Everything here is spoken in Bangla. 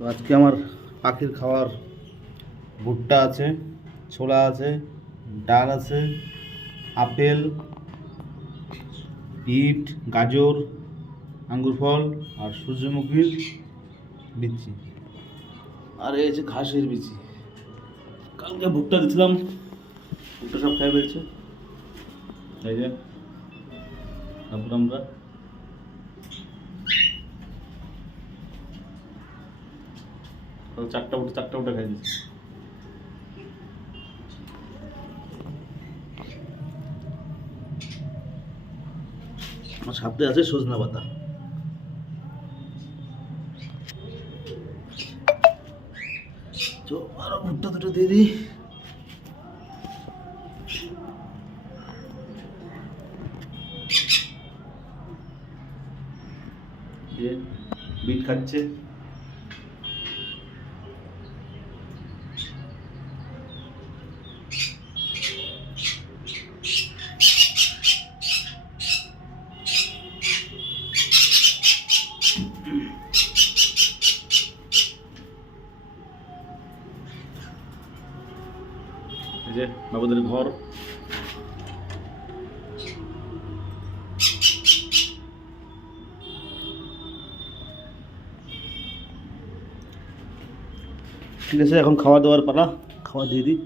তো আজকে আমার পাখির খাওয়ার ভুট্টা আছে, ছোলা আছে, ডাল আছে, আপেল, বিট, গাজর, আঙ্গুর ফল আর সূর্যমুখীর বিচি, আর এই যে ঘাসের বিচি। কালকে ভুট্টা দিয়েছিলাম, ভুট্টা সব খাই ফেলছে। এই যে তারপর আমরা চারটা ভুট্টা খাই দিচ্ছি। আমার সাথে আছে সজনা পাতা। তো আরো ভুট্টা দুটো দিয়ে দিই। বিট খাচ্ছে। এই যে বাবুদের ঘর। ঠিক আছে, এখন খাওয়া দাওয়ার পালা, খাওয়া দিয়ে দিই।